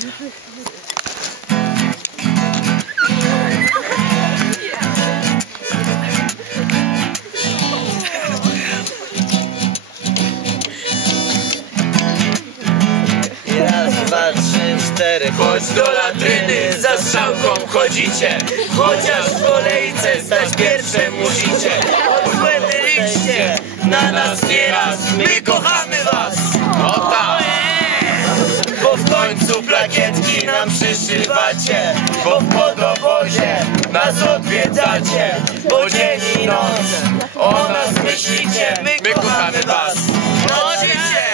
Raz, dwa, trzy, cztery. Chodź do latryny, za strzałką chodzicie. Chociaż w kolejce stać pierwsze musicie. Odpłynęliście na nas nieraz, my kochamy was. O tak! Bo w końcu plakietki nam przyszywacie, bo w podobozie nas odwiedzacie, bo dzień i noc o nas myślicie, my kochamy was. Noczycie!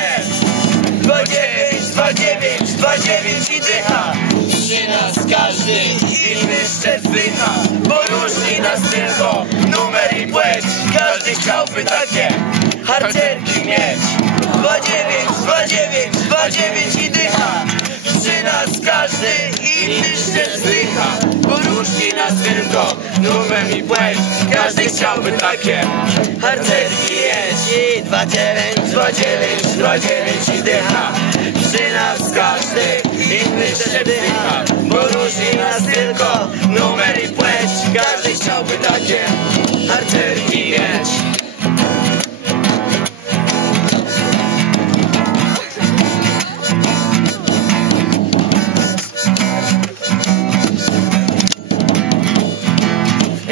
29, 29 i dycha. Przy nas każdy inny szczep dycha, bo różni nas tylko numer i płeć. Każdy chciałby takie harcerki mieć. 29, 29 i dycha. Przy nas każdy inny szczep dycha, bo różni nas tylko numer i płeć. Każdy chciałby takie harcerki mieć. 29, 29 i dycha. Przy nas każdy inny szczep dycha, bo różni nas tylko numer i płeć. Każdy chciałby takie harcerki mieć.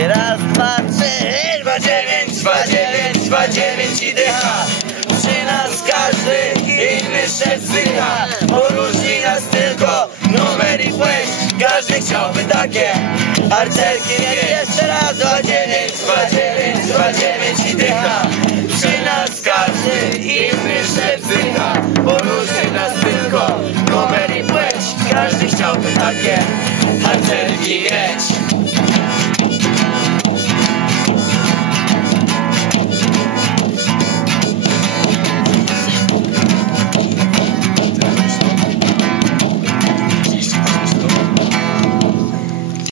Raz, dwa, trzy. 29, 29 i dycha. Przy nas każdy inny szef dycha, bo różni nas tylko numer i płeć. Każdy chciałby takie harcerki mieć. Jeszcze raz. 29, 29, 29 i dycha. Przy nas każdy inny szef dycha, bo różni nas tylko numer i płeć. Każdy chciałby takie harcerki mieć.